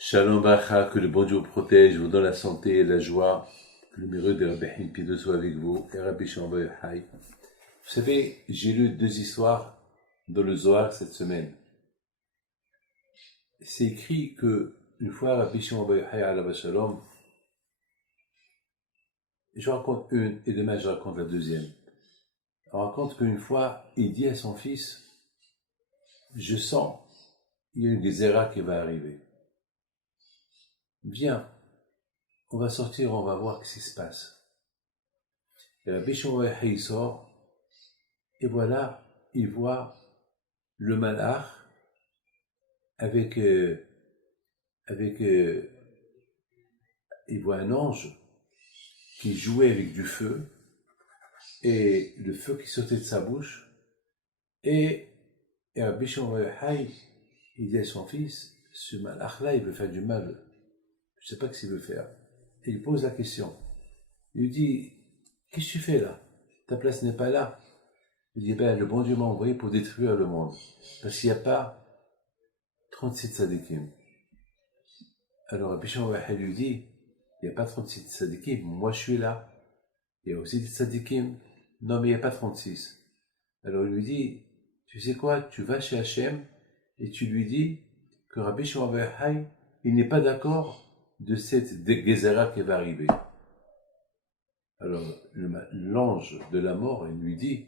Shalom Bacha, que le bon Dieu vous protège, vous donne la santé et la joie, que le miracle de Rabbi Himpido soit avec vous, et Rabbi Shimon Bar Yochai. Vous savez, j'ai lu deux histoires dans le Zohar cette semaine. C'est écrit que, une fois Rabbi Shimon Bar Yochai alav shalom, je raconte une, et demain je raconte la deuxième. On raconte qu'une fois, il dit à son fils, je sens, il y a une Gézéra qui va arriver. Viens, on va sortir, on va voir ce qui se passe. Et Rabbi Shimon Bar Yochai sort, et voilà, il voit le malach avec, il voit un ange qui jouait avec du feu, et le feu qui sortait de sa bouche, et Rabbi Shimon Bar Yochai, il dit à son fils, ce malach-là, il veut faire du mal, je ne sais pas ce qu'il veut faire. Et il pose la question, il lui dit, qu'est-ce que tu fais là? Ta place n'est pas là. Il dit, le bon Dieu m'a envoyé pour détruire le monde, parce qu'il n'y a pas 36 tzadikim. Alors Rabbi Shimon Bar Yochai lui dit, il n'y a pas 36 tzadikim, moi je suis là. Il y a aussi des tzadikim, non mais il n'y a pas 36. Alors il lui dit, tu sais quoi, tu vas chez Hachem et tu lui dis que Rabbi Shimon Bar Yochai, il n'est pas d'accord de cette Gézéra qui va arriver. Alors l'ange de la mort, il lui dit,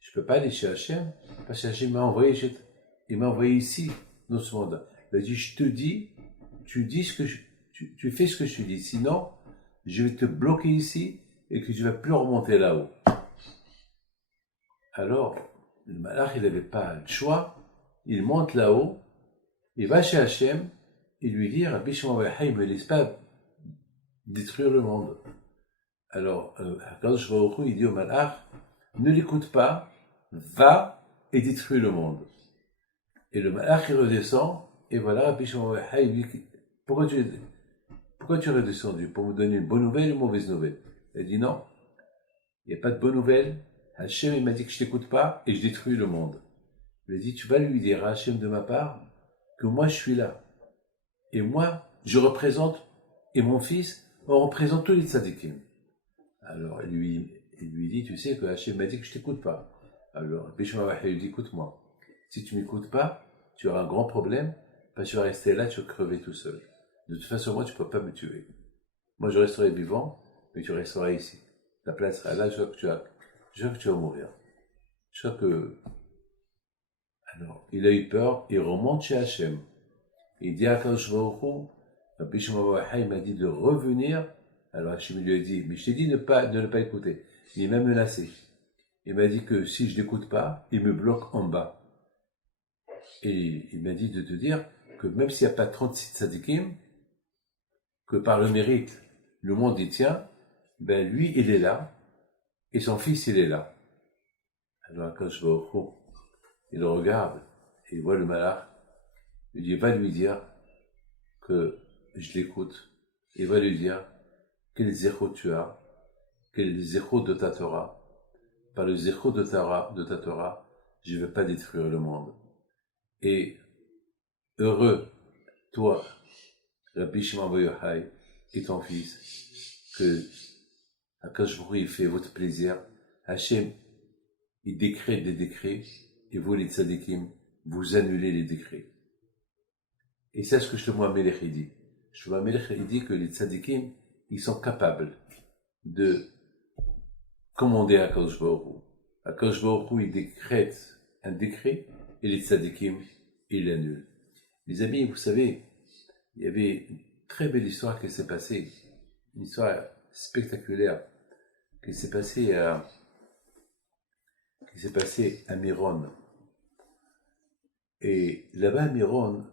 je ne peux pas aller chez Hachem, parce que Hachem m'a envoyé, il m'a envoyé ici, dans ce monde. Il a dit, je te dis, tu dis ce que tu fais ce que je te dis, sinon je vais te bloquer ici et que tu ne vas plus remonter là-haut. Alors, le malach, il n'avait pas le choix, il monte là-haut, il va chez Hachem, il lui dit, Rabbi Shimon Bar Yochai, il ne me laisse pas détruire le monde. Alors, Akadosh Baruch Hu, il dit au malach, ne l'écoute pas, va et détruis le monde. Et le malach, il redescend, et voilà, Rabbi Shimon Bar Yochai, il dit, pourquoi tu es redescendu? Pour me donner une bonne nouvelle ou une mauvaise nouvelle? Il dit non, il n'y a pas de bonne nouvelle. Hachem, il m'a dit que je t'écoute pas et je détruis le monde. Il a dit, tu vas lui dire à Hachem de ma part que moi je suis là. Et moi, je représente, et mon fils, on représente tous les tzadikim. Alors il lui dit, tu sais que Hachem m'a dit que je t'écoute pas. Alors Rabbi Shimon Bar Yochai lui dit, écoute-moi, si tu m'écoutes pas, tu auras un grand problème, parce que tu vas rester là, tu vas crever tout seul. De toute façon, moi, tu ne peux pas me tuer. Moi, je resterai vivant, mais tu resteras ici. Ta place sera là, je vois que tu vas mourir. Je vois que... Alors, il a eu peur, il remonte chez Hachem. Il dit à Akadosh Baruch Hu, Rabbi Shimon Bar Yochai m'a dit de revenir. Alors Hachem lui a dit, mais je t'ai dit de ne pas écouter. Il m'a menacé. Il m'a dit que si je n'écoute pas, il me bloque en bas. Et il m'a dit de te dire que même s'il n'y a pas 36 tzadikim, que par le mérite, le monde y tient, lui, il est là, et son fils, il est là. Alors, Akadosh Baruch Hu, il le regarde, et il voit le malach, il dit, va lui dire que je l'écoute, il va lui dire quel zéro tu as, quel zéro de ta Torah. Par le zéro de ta Torah, je ne vais pas détruire le monde. Et heureux, toi, Rabbi Shimon Bar Yochai, et ton fils, que Akadosh Baruch Hu, il fait votre plaisir. Hachem, il décrète des décrets, et vous, les tzadikim, vous annulez les décrets. Et c'est ce que Shlomo HaMelech il dit. Shlomo HaMelech il dit que les tzadikim, ils sont capables de commander à Akadosh Baruch Hu. Akadosh Baruch Hu, il décrète un décret, et les tzadikim, ils l'annulent. Les amis, vous savez, il y avait une très belle histoire qui s'est passée, une histoire spectaculaire qui s'est passée à Miron. Et là-bas à Miron,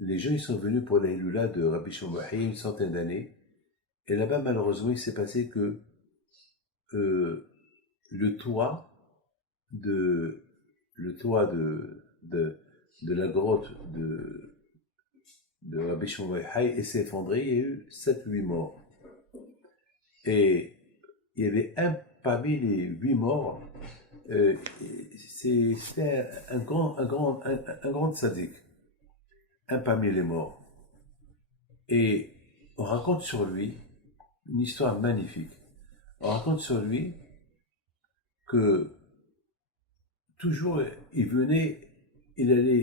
les gens ils sont venus pour la Hiloula de Rabbi Shimon Bar Yochai une centaine d'années. Et là-bas, malheureusement, il s'est passé que le toit de la grotte de Rabbi Shimon Bar Yochai s'est effondré. Il y a eu 7-8 morts. Et il y avait un parmi les 8 morts, c'était un grand tzaddik, un parmi les morts. Et on raconte sur lui une histoire magnifique. On raconte sur lui que toujours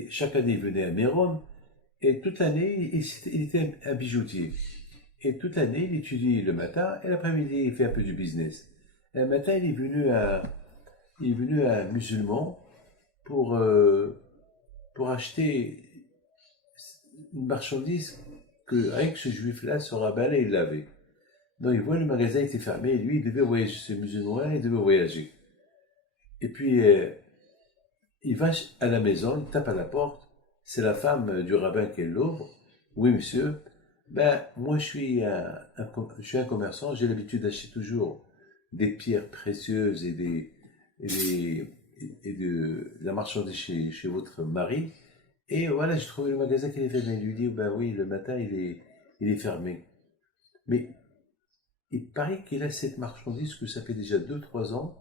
chaque année il venait à Méron, et toute l'année il était un bijoutier. Et toute l'année il étudie le matin, et l'après-midi il fait un peu du business. Et un matin il est venu à un musulman pour acheter une marchandise que avec ce juif-là, ce rabbin-là, il l'avait. Donc il voit le magasin était fermé, et lui il devait voyager, ce musulman-là, il devait voyager. Et puis il va à la maison, il tape à la porte, c'est la femme du rabbin qui l'ouvre. Oui monsieur, ben moi je suis un commerçant, j'ai l'habitude d'acheter toujours des pierres précieuses et de la marchandise chez votre mari. Et voilà, j'ai trouvé le magasin qui est fermé. Il lui dit, ben oui, le matin il est fermé. Mais il paraît qu'il a cette marchandise que ça fait déjà 2-3 ans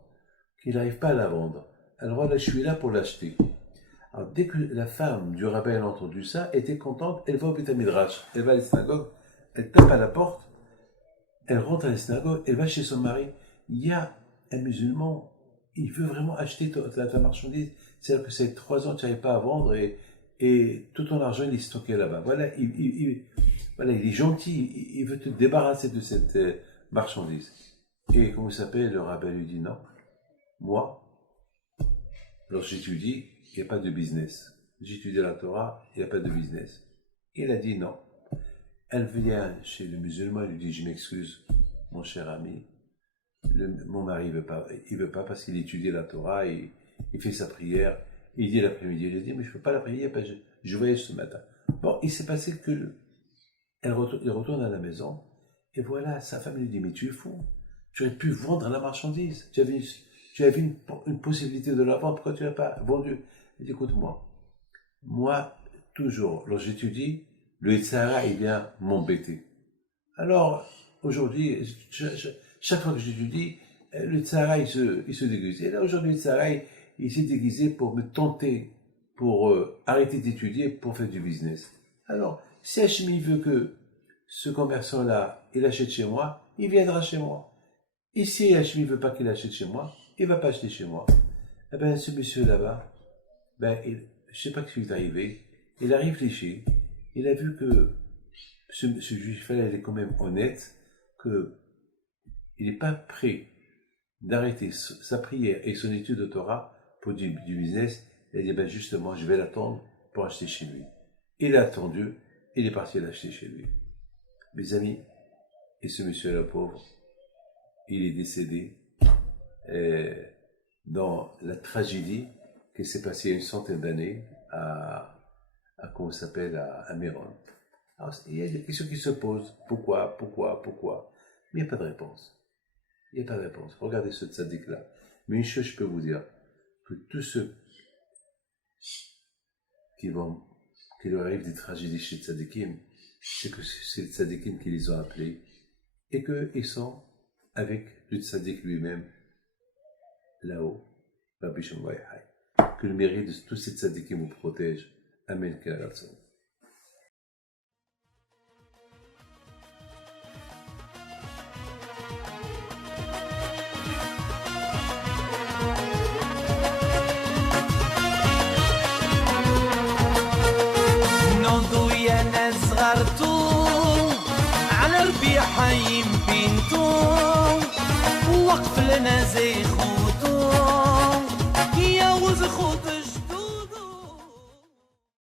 qu'il n'arrive pas à la vendre. Alors voilà, je suis là pour l'acheter. Alors dès que la femme du rabbin a entendu ça, elle était contente, elle va au Beth Midrash, elle va à la synagogue, elle tape à la porte, elle rentre à la synagogue, elle va chez son mari. Il y a un musulman, il veut vraiment acheter ta marchandise, c'est-à-dire que c'est 3 ans que tu n'arrives pas à vendre et tout ton argent il est stocké là-bas. Voilà, voilà, il est gentil, il veut te débarrasser de cette marchandise. Et comment il s'appelle, le rabbin lui dit non, moi, lorsque j'étudie, il n'y a pas de business. J'étudie la Torah, il n'y a pas de business. Il a dit non. Elle vient chez le musulman, elle lui dit je m'excuse, mon cher ami, mon mari il veut pas parce qu'il étudie la Torah, il fait sa prière, il dit l'après-midi, il lui dit mais je ne peux pas la prière parce que je voyage ce matin. Bon, il s'est passé que il retourne à la maison, et voilà, sa femme lui dit mais tu es fou, tu aurais pu vendre la marchandise, tu avais une possibilité de la vendre, pourquoi tu ne l'as pas vendu? Il dit écoute-moi, moi toujours, lorsque j'étudie, le Yitzhara il vient m'embêter. Alors aujourd'hui, chaque fois que j'étudie, le Yitzhara il se déguise. Et là aujourd'hui le Yitzhara il s'est déguisé pour me tenter, pour arrêter d'étudier, pour faire du business. Alors, si Hachem veut que ce commerçant-là, il achète chez moi, il viendra chez moi. Et si Hachem ne veut pas qu'il achète chez moi, il ne va pas acheter chez moi. Eh bien, ce monsieur là-bas, je ne sais pas ce qui est arrivé, il a réfléchi, il a vu que ce juif-là, il est quand même honnête, qu'il n'est pas prêt d'arrêter sa prière et son étude de Torah pour du business. Il a dit, justement, je vais l'attendre pour acheter chez lui. Il a attendu, il est parti l'acheter chez lui. Mes amis, et ce monsieur-là pauvre, il est décédé dans la tragédie qui s'est passée il y a une centaine d'années à Méron. Alors, il y a des questions qui se posent. Pourquoi? Mais il n'y a pas de réponse. Il n'y a pas de réponse. Regardez ce tzaddik-là. Mais une chose, je peux vous dire, que tous ceux qui leur arrive des tragédies chez tzaddikim, c'est que c'est les tzaddikim qui les ont appelés, et qu'ils sont avec le tzaddik lui-même, là-haut, Rabbi Shimon Bar Yochai. Que le mérite de tous ces tzaddikim vous protège. Amen. على ربيع حيم بنتو وقف لنا زي خوت